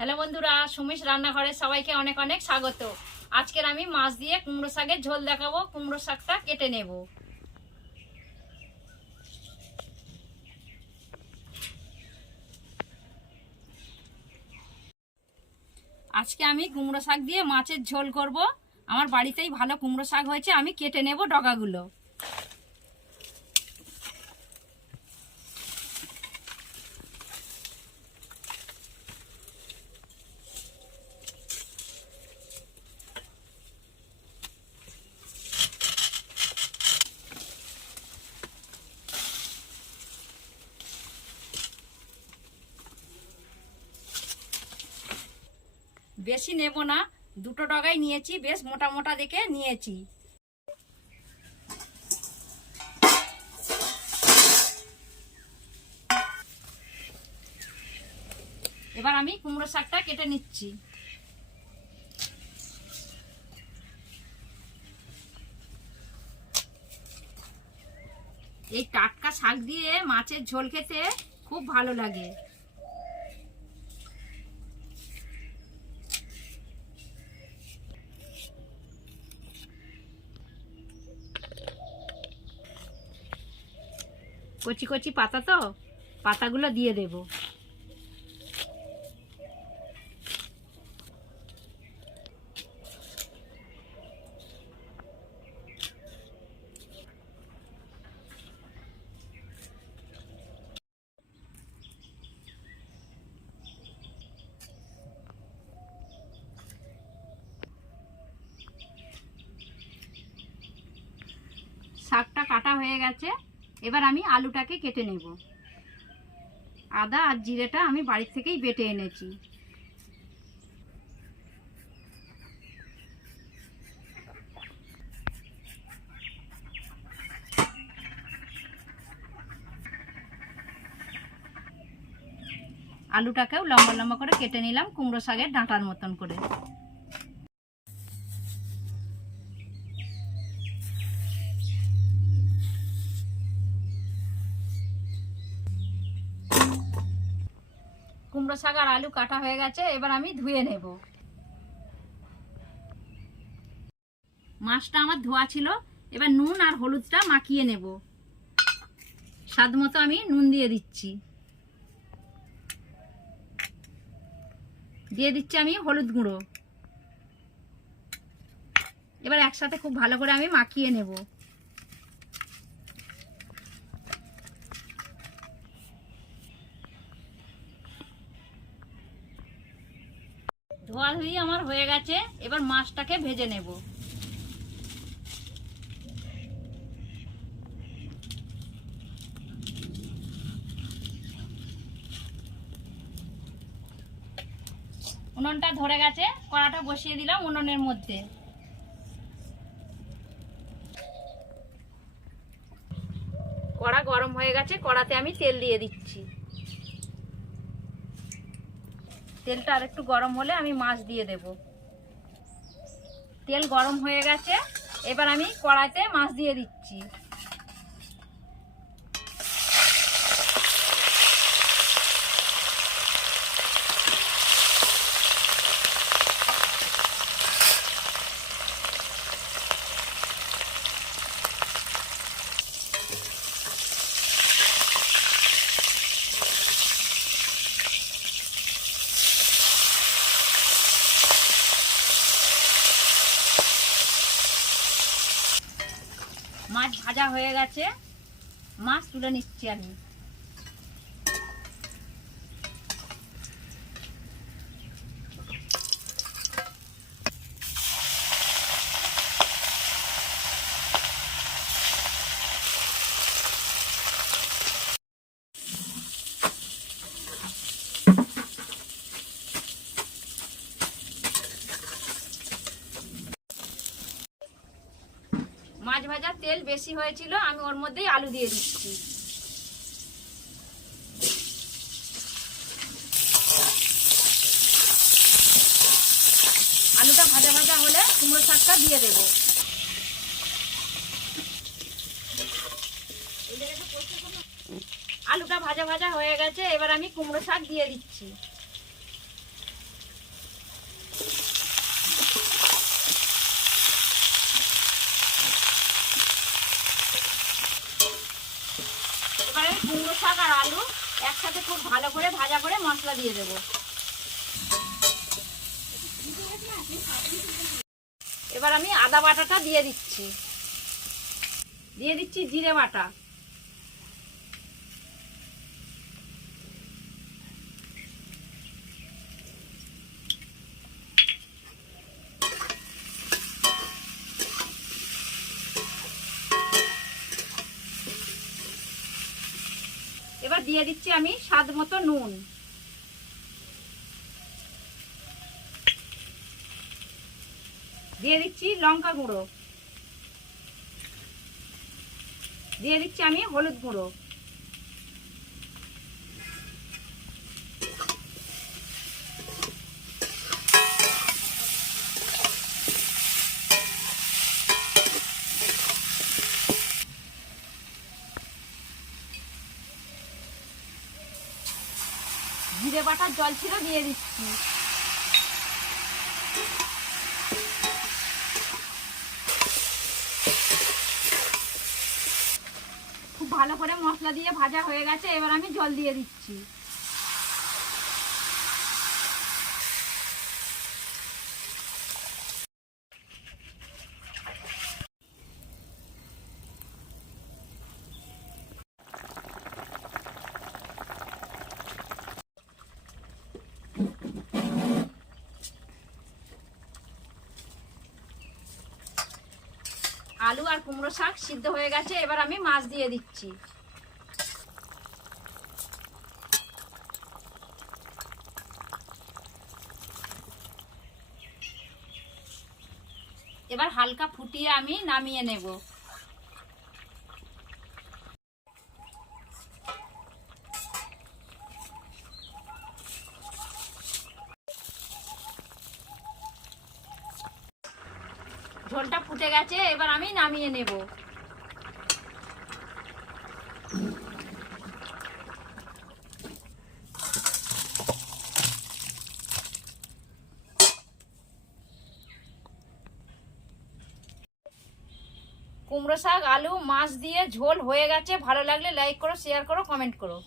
Hello বন্ধুরা, সুমিশ রান্নাঘরে সবাইকে অনেক অনেক স্বাগত। আজকের আমি মাছ দিয়ে কুমড়ো শাকের ঝোল দেখাবো, কুমড়ো শাকটা কেটে নেব। আজকে আমি কুমড়ো শাক দিয়ে মাছের ঝোল করব। আমার বাড়িতেই ভালো কুমড়ো শাক হয়েছে, আমি কেটে নেব ডগাগুলো। বেশি নেব না। দুটো ডগাই নিয়েছি, বেশ মোটা মোটা দেখে নিয়েছি। এবার আমি কুমড়ো শাকটা কেটে নিচ্ছি। এই টাটকা শাক দিয়ে মাছের ঝোল খেতে খুব ভালো লাগে। কচি কচি পাতা তো পাতাগুলো দিয়ে দেব। শাকটা কাটা হয়ে গেছে। এবার আমি আলুটাকে কেটে নেব। আদা আর জিরেটা আমি বাড়ির থেকেই বেটে এনেছি। আলুটাকেও লম্বা লম্বা করে কেটে নিলাম কুমড়ো শাকের ডাঁটার মতন করে। কুমড়ো শাক আর আলু কাটা হয়ে গেছে, এবার আমি ধুয়ে নেব। মাছটা আমার ধোয়া ছিল, এবার নুন আর হলুদটা মাখিয়ে নেব। স্বাদ মতো আমি নুন দিয়ে দিচ্ছি। দিয়ে দিচ্ছি আমি হলুদ গুঁড়ো। এবার একসাথে খুব ভালো করে আমি মাখিয়ে নেব। ধোয়া ধুই আমার হয়ে গেছে, এবার মাছটাকে ভেজে নেব। উনুনটা ধরে গেছে, কড়াটা বসিয়ে দিলাম উনুনের মধ্যে। কড়া গরম হয়ে গেছে, কড়াতে আমি তেল দিয়ে দিচ্ছি। তেলটা আর একটু গরম হলে আমি মাছ দিয়ে দেব। তেল গরম হয়ে গেছে, এবার আমি কড়াইতে মাছ দিয়ে দিচ্ছি। মাছ ভাজা হয়ে গেছে। মাছ তুলে নিচ্ছি আমি। মাছ ভাজার তেল বেশি হয়েছিল, আমি ওর মধ্যেই আলু দিয়ে দিচ্ছি। আলুটা ভাজা ভাজা হলে কুমড়ো শাকটা দিয়ে দেবো। আলুটা ভাজা ভাজা হয়ে গেছে, এবার আমি কুমড়ো শাক দিয়ে দিচ্ছি। সাথে খুব ভালো করে ভাজা করে মশলা দিয়ে দেবো। এবার আমি আদা বাটাটা দিয়ে দিচ্ছি। দিয়ে দিচ্ছি জিরে বাটা। দিয়ে দিচ্ছি আমি স্বাদ মতো নুন। দিয়ে দিচ্ছি লঙ্কা গুঁড়ো। দিয়ে দিচ্ছি আমি হলুদ গুঁড়ো। বাটার জল ছিল, দিয়ে দিচ্ছি। খুব ভালো করে মশলা দিয়ে ভাজা হয়ে গেছে, এবার আমি জল দিয়ে দিচ্ছি। আলু আর কুমড়ো শাক সিদ্ধ হয়ে গেছে, এবার আমি মাছ দিয়ে দিচ্ছি। এবার হালকা ফুটিয়ে আমি নামিয়ে নেব। ঝোলটা ফুটে গেছে, এবার আমি নামিয়ে নেব। কুমড়ো শাক, আলু, মাছ দিয়ে ঝোল হয়ে গেছে। ভালো লাগলে লাইক করো শেয়ার করো কমেন্ট করো।